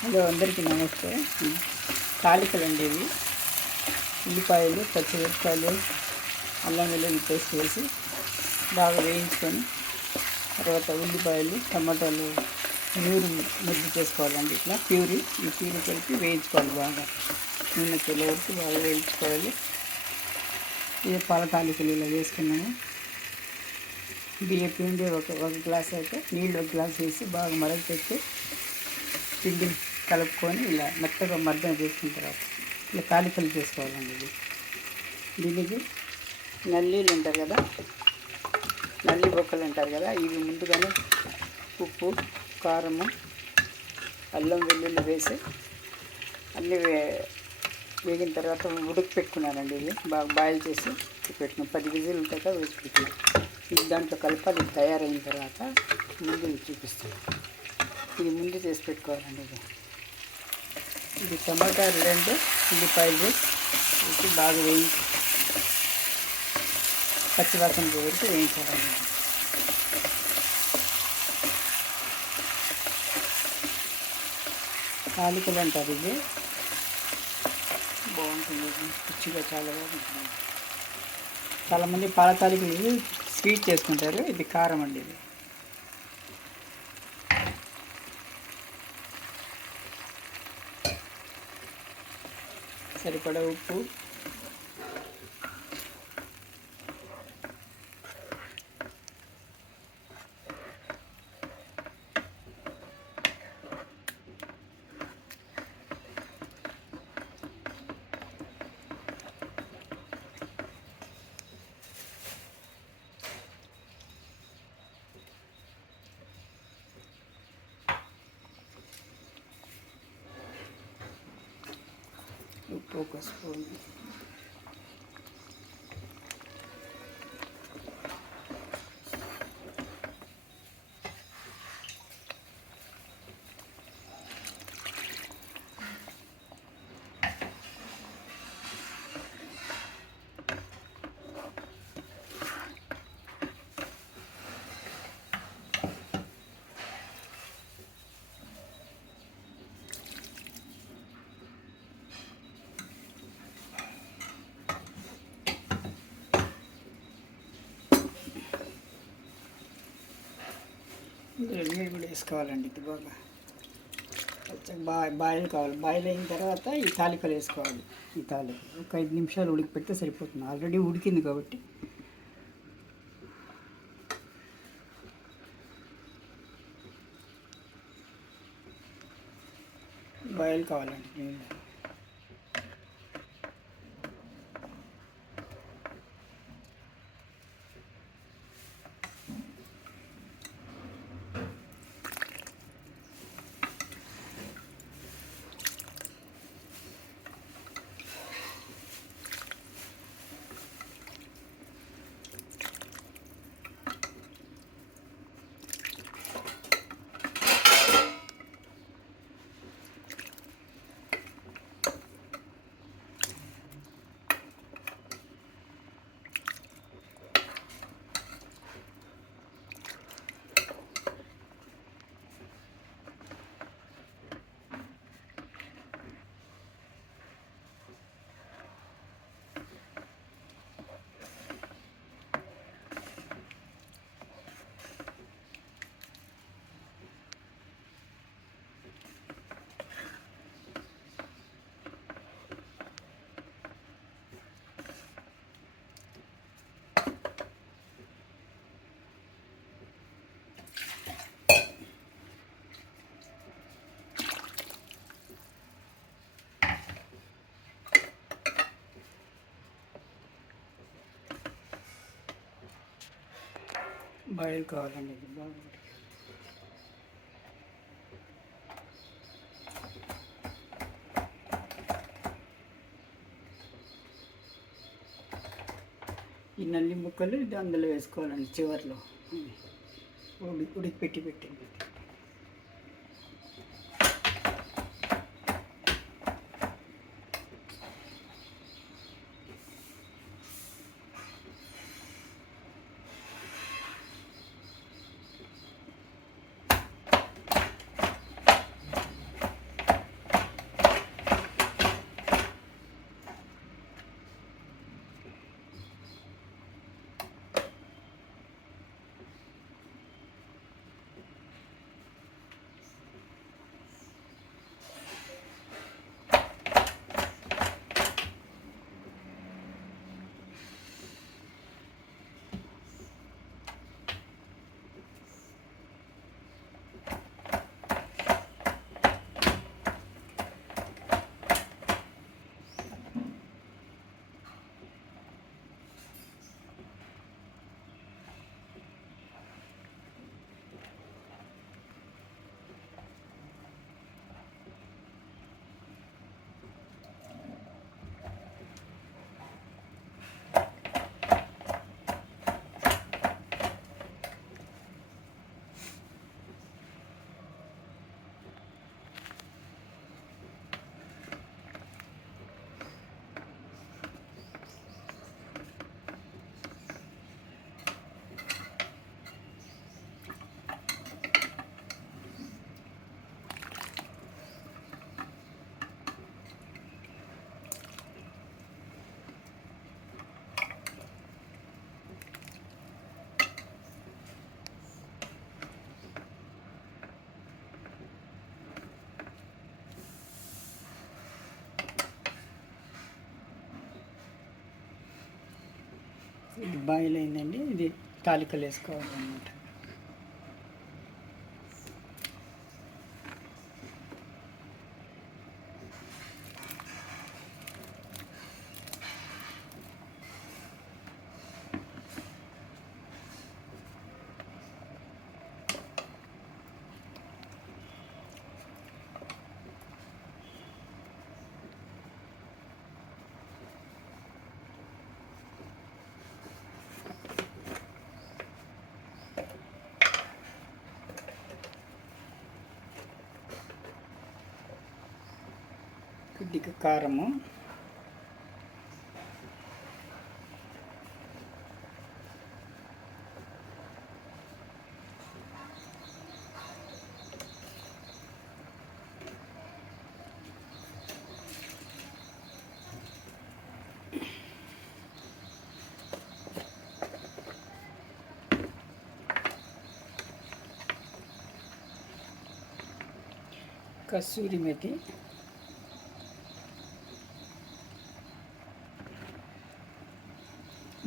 Hello, అందరికీ నమస్తే. తాలికలండి ఇవి. ఉల్లిపాయలు, పచ్చిమిరపకాయలు, అల్లం వెల్లుల్లి పేస్ట్ వేసి బాగా వేయించుకొని తర్వాత ఉల్లిపాయలు, టమాటాలు ముద్దు చేసుకోవాలండి. ఇట్లా ఈ ప్యూరీ కలిపి వేయించుకోవాలి. బాగా నూనె తెల్ల వరకు బాగా వేయించుకోవాలి. ఇది పాల తాలికలు ఇలా వేసుకున్నాము. బియ్యం పిండి ఒక గ్లాస్ అయితే నీళ్ళు ఒక గ్లాస్ వేసి బాగా మరగపెట్టి పిండి కలుపుకొని ఇలా మెత్తగా మర్దన చేసుకున్న తర్వాత ఇలా తాలికలు చేసుకోవాలండి. దీనికి నల్లీలు ఉంటారు కదా, నల్లి బొక్కలు అంటారు కదా, ఇవి ముందుగానే ఉప్పు, కారము, అల్లం వెల్లుల్లి వేసి అన్నీ వేగిన తర్వాత ఉడికి పెట్టుకున్నానండి. ఇది బాగా బాయిల్ చేసి పెట్టుకున్నాను. 10 విజిల్ ఉంటాక వేసి పెట్టినాను. ఇది దాంట్లో కలపాలి. తయారైన తర్వాత ముందు చూపిస్తాను. ఇది ముందు చేసి పెట్టుకోవాలండి. ఇది టమాటాలు 2 ఉల్లిపాయలు వేసి బాగా వేయించి పచ్చివాసన పోయి వేయించాలండి. తాలికలు అంటారు. ఇది బాగుంటుంది, రుచిగా చాలా బాగుంటుంది. చాలామంది పాల తాలికలు స్వీట్ చేసుకుంటారు. ఇది కారం అండి. ఇది సరిపడా ఉప్పు, ఒక స్పూన్, నీళ్ళు కూడా వేసుకోవాలండి. ఇది బాగా బాయిల్ కావాలి. బాయిల్ అయిన తర్వాత ఈ తాలికలు వేసుకోవాలి. ఈ తాలిక ఒక 5 నిమిషాలు ఉడికి పెడితే సరిపోతుంది. ఆల్రెడీ ఉడికింది కాబట్టి బాయిల్ కావాలండి నీళ్ళు. బాయిల్ కావాలండి. ఇది బాగా ఈ నల్లి ముక్కలు ఇది అందులో వేసుకోవాలండి. చివర్లో ఉడికి పెట్టింది. ఇది బాయిల్ అయిందండి. ఇది తాలికలు వేసుకోవాలన్నమాట. కొద్దిగా కారము, కసూరి మెతి,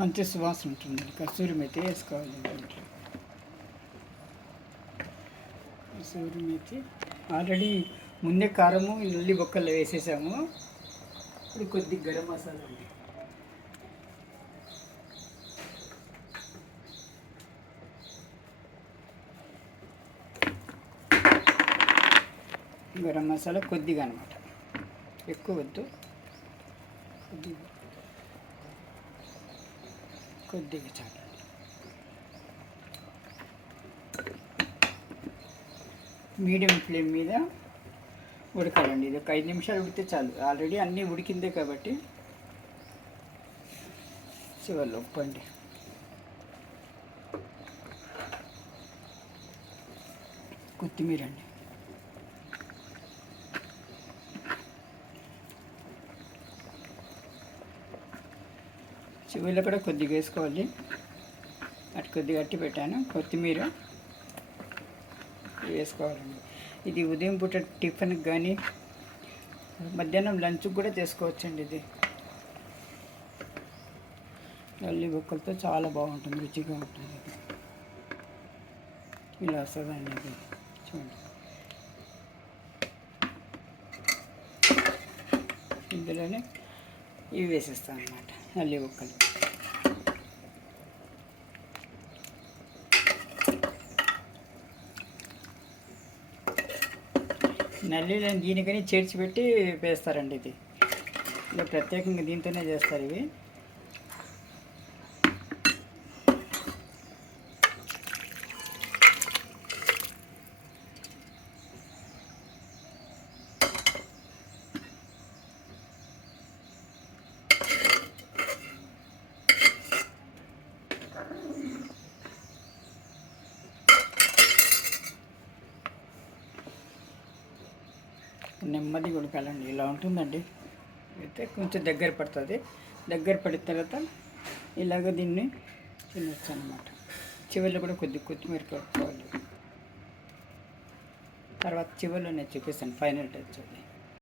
మంచి సువాసన ఉంటుంది. కసూరి మెతి వేసుకోవాలి దీంట్లో. కసూరి మెతి ఆల్రెడీ ముందే కారము ఉల్లి బొక్కలు వేసేసాము. ఇప్పుడు కొద్దిగా గరం మసాలా అండి. గరం మసాలా కొద్దిగా అనమాట, ఎక్కువ వద్దు. కొద్దిగా చాలు. మీడియం ఫ్లేమ్ మీద ఉడకాలండి. ఇది ఒక 5 నిమిషాలు ఉడికితే చాలు. ఆల్రెడీ అన్నీ ఉడికిందే కాబట్టి. చివర్లో ఉప్పు అండి. కొత్తిమీర అండి. చివరిలో కూడా కొద్దిగా వేసుకోవాలి. అటు కొద్దిగా అట్టి పెట్టాను. కొత్తిమీర వేసుకోవాలండి. ఇది ఉదయం పూట టిఫిన్కి కానీ మధ్యాహ్నం లంచ్కి కూడా చేసుకోవచ్చండి. ఇది ఉల్లి బొక్కలతో చాలా బాగుంటుంది, రుచిగా ఉంటుంది. ఇలా వస్తుందండి ఇది. చూడండి, ఇందులోనే ఇవి వేసేస్తాను అన్నమాట, ఉల్లి బొక్కలు. నల్లిని దీనికని చేర్చిపెట్టి వేస్తారండి. ఇది ఇలా ప్రత్యేకంగా దీంతోనే చేస్తారు ఇవి. నెమ్మదిగా ఉడకాలండి. ఇలా ఉంటుందండి. అయితే కొంచెం దగ్గర పడుతుంది. దగ్గర పడిన తర్వాత ఇలాగ దీన్ని తినొచ్చు అన్నమాట. చివరిలో కూడా కొద్దిగా కొత్తిమీర కలుపుకోవాలి. తర్వాత చివరిలో నేను చూపిస్తాను ఫైనల్ టచ్ అది.